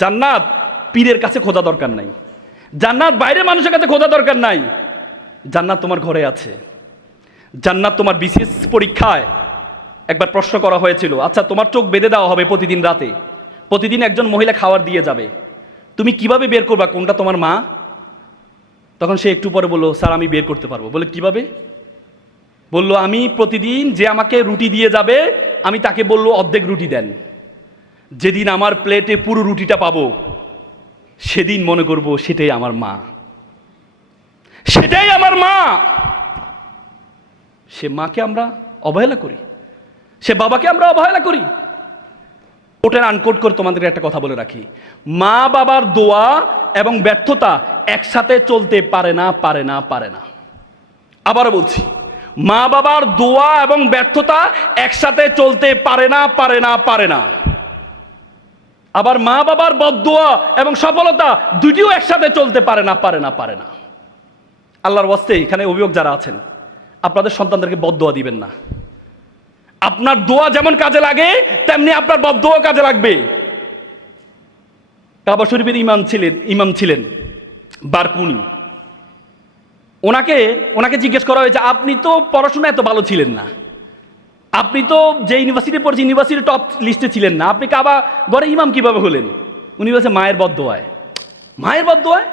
জান্নাত পীরের কাছে খোঁজা দরকার নাই, জান্নাত বাইরে মানুষের কাছে খোঁজা দরকার নাই। জান্নাত তোমার ঘরে আছে। জান্নাত তোমার বিশেষ পরীক্ষায় একবার প্রশ্ন করা হয়েছিল, আচ্ছা তোমার চোখ বেঁধে দেওয়া হবে প্রতিদিন রাতে, প্রতিদিন একজন মহিলা খাবার দিয়ে যাবে, তুমি কিভাবে বের করবা কোনটা তোমার মা? তখন সে একটু পরে বলল, স্যার আমি বের করতে পারবো। বলে কিভাবে? বলল, আমি প্রতিদিন যে আমাকে রুটি দিয়ে যাবে আমি তাকে বলল অর্ধেক রুটি দেন, যেদিন আমার প্লেটে পুরো রুটিটা পাবো সেদিন মনে করব সেটাই আমার মা, সেটাই আমার মা। সে মাকে আমরা অবহেলা করি, সে বাবাকে আমরা অবহেলা করি। কোটের আনকোট করে তোমাদের একটা কথা বলে রাখি, মা বাবার দোয়া এবং ব্যর্থতা একসাথে চলতে পারে না, পারে না, পারে না। আবারও বলছি, মা বাবার দোয়া এবং ব্যর্থতা একসাথে চলতে পারে না, পারে না, পারে না। আবার মা বাবার বদদোয়া এবং সফলতা দুটিও একসাথে চলতে পারে না, পারে না, পারে না। আল্লাহর ওয়াস্তে এখানে অভিভাবক যারা আছেন, আপনাদের সন্তানদেরকে বদদোয়া দিবেন না। আপনার দোয়া যেমন কাজে লাগে তেমনি আপনার বদদোয়া কাজে লাগবে। কাবা শরীফের ইমাম ছিলেন বারকুনি। ওনাকে জিজ্ঞেস করা হয়েছে, আপনি তো পড়াশোনা এত ভালো ছিলেন না, আপনি তো যে ইউনিভার্সিটি পড়ছেন ইউনিভার্সিটির টপ লিস্টে ছিলেন না, আপনি কাবা ঘরে ইমাম কিভাবে হলেন? উনি বলছে, মায়ের বদদোয়ায়। মায়ের বদদোয়ায়?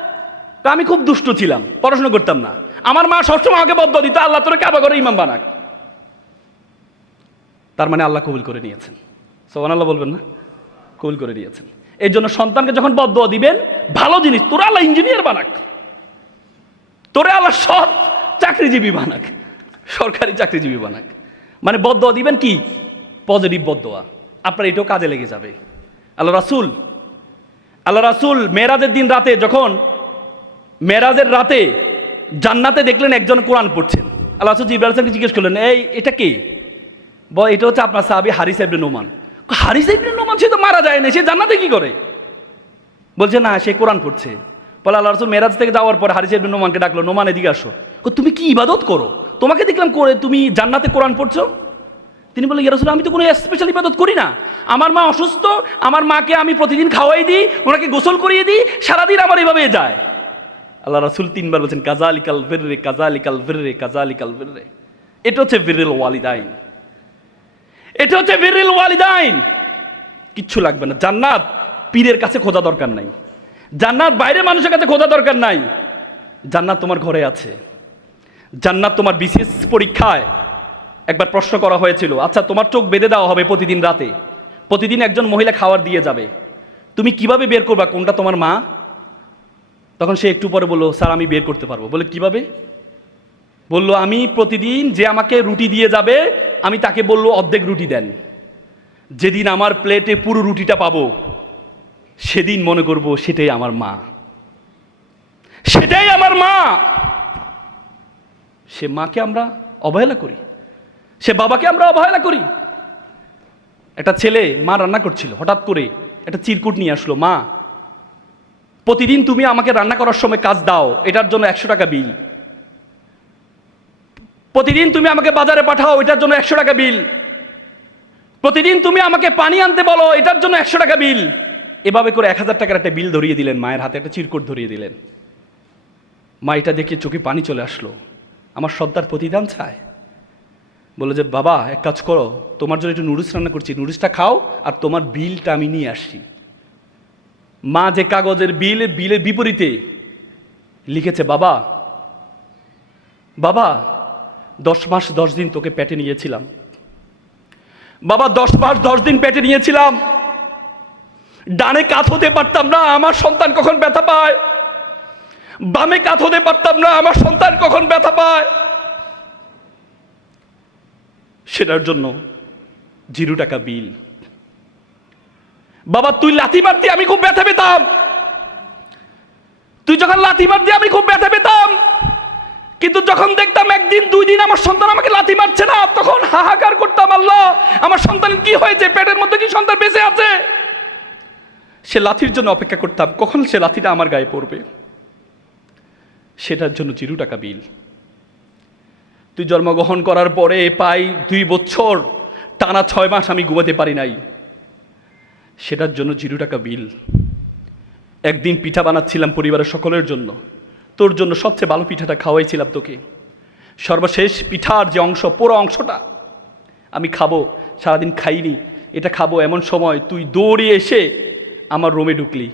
আমি খুব দুষ্ট ছিলাম, পড়াশোনা করতাম না, আমার মা সবসময় আমাকে বদদোয়া দিত, আল্লাহ তোরে কাবা ঘরে ইমাম বানাক। তার মানে আল্লাহ কবুল করে নিয়েছেন। সুবহানাল্লাহ বলবেন না? কবুল করে নিয়েছেন। এই জন্য সন্তানকে যখন বদদোয়া দিবেন, ভালো জিনিস, তোরা আল্লাহ ইঞ্জিনিয়ার বানাক, তোরে আল্লাহ সৎ চাকরিজীবী বানাক, সরকারি চাকরিজীবী বানাক। মানে বদদোয়া দিবেন কি? পজিটিভ বদদোয়া। আপনার এটাও কাজে লেগে যাবে। আল্লাহ রাসূল মেরাজের দিন রাতে, যখন মেরাজের রাতে জান্নাতে দেখলেন একজন কোরআন পড়ছেন, আল্লাহ রাসূল জিবরাইল আলাইহিস সালামকে জিজ্ঞেস করলেন, এটা কে? এটা হচ্ছে আপনার সাহাবী হারিস ইবনে নোমান। হারিস ইবনে নোমান সে তো মারা যায় না, সে জান্নাতে কি করে? বলছে না, সে কোরআন পড়ছে। বলে আল্লাহ রাসূল মেরাজ থেকে যাওয়ার পর হারিস ইবনে নোমানকে ডাকলো, নোমান এদিকে আসো। তুমি কি ইবাদত করো? তোমাকে দেখলাম করে তুমি জান্নাতে কোরআন পড়ছো। তিনি বললেন, ইয়া রাসূল, আমি তো কোনো স্পেশাল ইবাদত করি না, আমার মা অসুস্থ, আমার মাকে আমি প্রতিদিন খাওয়াই দিই, ওনাকে গোসল করিয়ে দিই, সারাদিন আমার এভাবে যায়। আল্লাহ রাসূল 3 বার বলছেন, কাযালিকাল বিররে, কাযালিকাল বিররে, কাযালিকাল বিররে। এটা হচ্ছে বিররুল ওয়ালিদাইন, এটা হচ্ছে বিররুল ওয়ালিদাইন। কিচ্ছু লাগবে না। জান্নাত পীরের কাছে খোঁজা দরকার নাই, জান্নাত বাইরে মানুষের কাছে খোঁজা দরকার নাই। জান্নাত তোমার ঘরে আছে। জান্নাত তোমার বিশেষ পরীক্ষায় একবার প্রশ্ন করা হয়েছিল, আচ্ছা তোমার চোখ বেঁধে দেওয়া হবে প্রতিদিন রাতে, প্রতিদিন একজন মহিলা খাবার দিয়ে যাবে, তুমি কিভাবে বের করবা কোনটা তোমার মা? তখন সে একটু পরে বলল, স্যার আমি বের করতে পারবো। বলে কিভাবে? বলল, আমি প্রতিদিন যে আমাকে রুটি দিয়ে যাবে আমি তাকে বলল অর্ধেক রুটি দেন, যেদিন আমার প্লেটে পুরো রুটিটা পাবো সেদিন মনে করব সেটাই আমার মা, সেটাই আমার মা। সে মাকে আমরা অবহেলা করি, সে বাবাকে আমরা অবহেলা করি। একটা ছেলে, মা রান্না করছিল, হঠাৎ করে একটা চিরকুট নিয়ে আসলো, মা প্রতিদিন তুমি আমাকে রান্না করার সময় কাজ দাও, এটার জন্য 100 টাকা বিল। প্রতিদিন তুমি আমাকে বাজারে পাঠাও, এটার জন্য 100 টাকা বিল। প্রতিদিন তুমি আমাকে পানি আনতে বলো, এটার জন্য 100 টাকা বিল। এভাবে করে 1000 টাকার একটা বিল ধরিয়ে দিলেন, মায়ের হাতে একটা চিরকুট ধরিয়ে দিলেন। মা এটা দেখে চোখে পানি চলে আসলো, আমার সন্তান প্রতিদান চায়। বললো যে, বাবা এক কাজ করো, তোমার জন্য একটু নুডলস রান্না করছি, নুডলসটা খাও আর তোমার বিলটা আমি নিয়ে আসছি। মা যে কাগজের বিলের বিপরীতে লিখেছে, বাবা 10 মাস 10 দিন তোকে পেটে নিয়েছিলাম, বাবা 10 মাস 10 দিন পেটে নিয়েছিলাম, ডানে কাত হতে পারতাম না, আমার সন্তান কখন ব্যথা পায়, বামে কাত হতে পারতাম না, আমার সন্তান কখন ব্যথা পায়, সেটার জন্য 0 টাকা বিল। বাবা তুই লাথি মারতি আমি খুব ব্যথা পেতাম, তুই যখন লাথি মারতি আমি খুব ব্যথা পেতাম, কিন্তু যখন দেখতাম 1 দিন 2 দিন আমার সন্তান আমাকে লাথি মারছে না, তখন হাহাকার করতাম, আল্লাহ আমার সন্তানের কি হয়েছে, পেটের মধ্যে কি সন্তান বেঁচে আছে? সে লাথির জন্য অপেক্ষা করতাম, কখন সে লাথিটা আমার গায়ে পড়বে, সেটার জন্য 0 টাকা বিল। তুই জন্মগ্রহণ করার পরে প্রায় 2 বছর টানা 6 মাস আমি ঘুমাতে পারি নাই, সেটার জন্য 0 টাকা বিল। একদিন পিঠা বানাচ্ছিলাম পরিবারের সকলের জন্য, তোর জন্য সবচেয়ে ভালো পিঠাটা খাওয়াইছিলাম তোকে। সর্বশেষ পিঠার যে অংশ, পুরো অংশটা আমি খাবো, সারাদিন খাইনি, এটা খাবো, এমন সময় তুই দৌড়িয়ে এসে আমার রুমে ঢুকলি।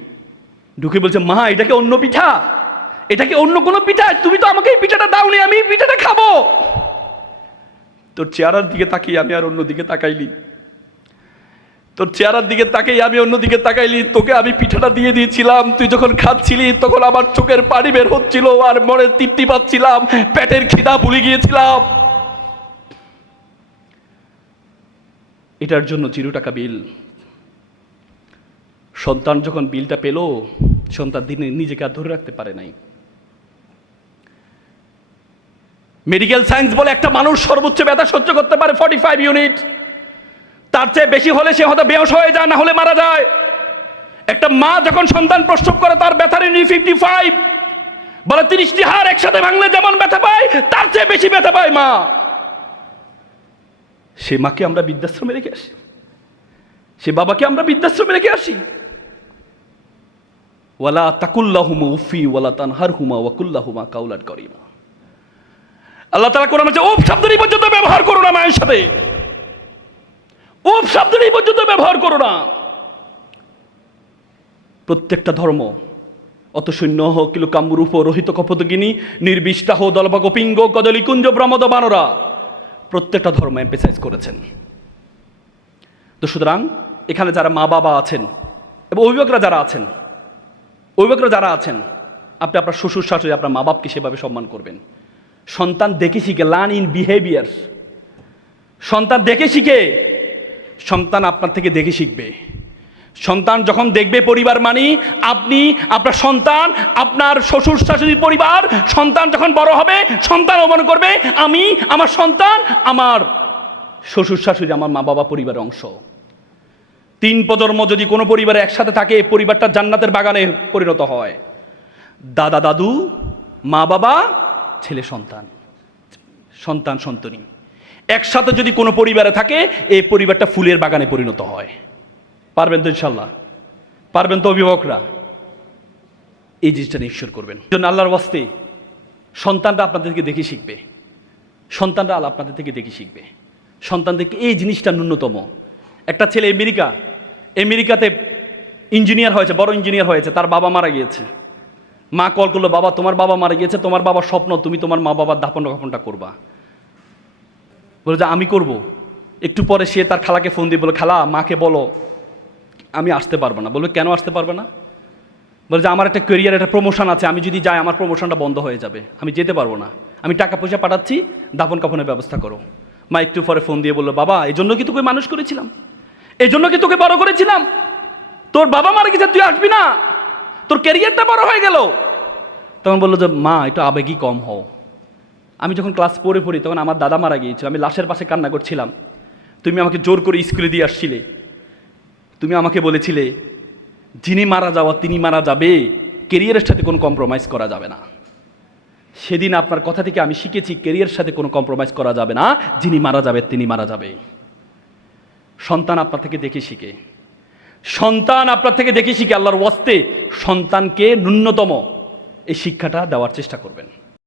ঢুকে বলছে, মা এটাকে অন্য পিঠা, এটাকে অন্য কোনো পিঠা, তুমি তো আমাকে এই পিঠাটা দাওনি, আমি এই পিঠাটা খাবো। তোর চেহারার দিকে তাকিয়ে আমি আর অন্যদিকে তাকাইলি, তোর চেহারার দিকে তাকাই আমি অন্যদিকে তাকাইলি, তোকে আমি পিঠাটা দিয়ে দিয়েছিলাম, তুই যখন খাচ্ছিলি তখন আমার চোখের পানি বের হচ্ছিল আর মনে তৃপ্তি পাচ্ছিলাম, পেটের খিদা ভুলে গিয়েছিলাম। এটার জন্য 0 টাকা বিল। সন্তান যখন বিলটা পেল, সন্তান দিনে নিজেকে আর ধরে রাখতে পারে নাই। মেডিকেল সায়েন্স বলে একটা মানুষ সর্বোচ্চ ব্যথা সহ্য করতে পারে 45 ইউনিট, তার চেয়ে বেশি হলে সে হয়তো বেহোশ হয়ে যায়, না হলে মারা যায়। একটা মা যখন সন্তান প্রসব করে তার ব্যথার ইউনিট 55, বলে 30টি হাড় একসাথে ভাঙলে যেমন ব্যথা পায় তার চেয়ে বেশি ব্যথা পায় মা। সে মাকে আমরা বৃদ্ধাশ্রমে রেখে আসি, সে বাবাকে আমরা বৃদ্ধাশ্রমে রেখে আসি। ওয়ালা তাকুল্লাহুমা উফি ওয়ালা তানহারহুমা ওয়া কুল্লাহুমা কাউলান কারীমা। আল্লাহ তাআলা কোরআনে বলেছে, উফ শব্দটি পর্যন্ত ব্যবহার করো না মায়ের সাথে, উফ শব্দটি পর্যন্ত ব্যবহার করো না। প্রত্যেকটা ধর্ম অত সৈন্য হোক কিলো কাম্বুরূপ রোহিত কপতগিনী নির্বিষ্টাহ দলভা গোপিঙ্গ কদলিকুঞ্জ ব্রহ্মদ বানরা, প্রত্যেকটা ধর্ম এমফেসাইজ করেছেন। তো সুতরাং এখানে যারা মা বাবা আছেন এবং অভিভাবকরা যারা আছেন, আপনি আপনার শ্বশুর শাশুড়ি আপনার মা বাপকে সেভাবে সম্মান করবেন। সন্তান দেখে শিখে, লার্ন ইন বিহেভিয়ার। সন্তান দেখে শিখে, সন্তান আপনার থেকে দেখে শিখবে। সন্তান যখন দেখবে পরিবার মানি আপনি, আপনার সন্তান, আপনার শ্বশুর শাশুড়ির পরিবার, সন্তান যখন বড় হবে সন্তান মনে করবে আমি, আমার সন্তান, আমার শ্বশুর শাশুড়ি আমার মা বাবা পরিবারের অংশ। 3 প্রজন্ম যদি কোনো পরিবারে একসাথে থাকে, পরিবারটা জান্নাতের বাগানে পরিণত হয়। দাদা দাদু, মা বাবা, ছেলে সন্তান, সন্তান সন্ততি একসাথে যদি কোনো পরিবারে থাকে, এই পরিবারটা ফুলের বাগানে পরিণত হয়। পারবেন তো ইনশাল্লাহ? পারবেন তো অভিভাবকরা? এই জিনিসটা নিশ্চয় করবেন। জন্য আল্লাহর ওয়াস্তে সন্তানরা আপনাদেরকে দেখে শিখবে, সন্তানরা আল্লাহ আপনাদের থেকে দেখে শিখবে। সন্তানদেরকে এই জিনিসটা ন্যূনতম। একটা ছেলে আমেরিকাতে ইঞ্জিনিয়ার হয়েছে, বড় ইঞ্জিনিয়ার হয়েছে, তার বাবা মারা গিয়েছে। মা কল করলো, বাবা তোমার বাবা মারা গিয়েছে, তোমার বাবার স্বপ্ন তুমি তোমার মা বাবার দাফনটা করবা। বলে যে আমি করব। একটু পরে সে তার খালাকে ফোন দিয়ে বলে, খালা মাকে বলো আমি আসতে পারবো না। বলবে কেন আসতে পারবে না? বলে যে আমার একটা ক্যারিয়ার, একটা প্রমোশন আছে, আমি যদি যাই আমার প্রমোশনটা বন্ধ হয়ে যাবে, আমি যেতে পারবো না, আমি টাকা পয়সা পাঠাচ্ছি, দাফন কাফনের ব্যবস্থা করো। মা একটু পরে ফোন দিয়ে বললো, বাবা এই জন্য কি তোকে মানুষ করেছিলাম, এই জন্য কি তোকে বড় করেছিলাম, তোর বাবা মারা গেছে তুই আসবি না, তোর ক্যারিয়ারটা বড় হয়ে গেল। তখন বললো যে মা একটু আবেগী কম হও। আমি যখন ক্লাস 4-এ পড়ি তখন আমার দাদা মারা গিয়েছিল, আমি লাশের পাশে কান্না করছিলাম, তুমি আমাকে জোর করে স্কুলে দিয়ে আসছিলে, তুমি আমাকে বলেছিলে যিনি মারা যাওয়া তিনি মারা যাবে, ক্যারিয়ারের সাথে কোনো কম্প্রোমাইজ করা যাবে না। সেদিন আপনার কথা থেকে আমি শিখেছি ক্যারিয়ারের সাথে কোনো কম্প্রোমাইজ করা যাবে না, যিনি মারা যাবে তিনি মারা যাবে। সন্তান আপনার থেকে দেখে শিখে, সন্তান আপনার থেকে দেখে শিখে। আল্লাহর ওয়াস্তে সন্তানকে ন্যূনতম এই শিক্ষাটা দেওয়ার চেষ্টা করবেন।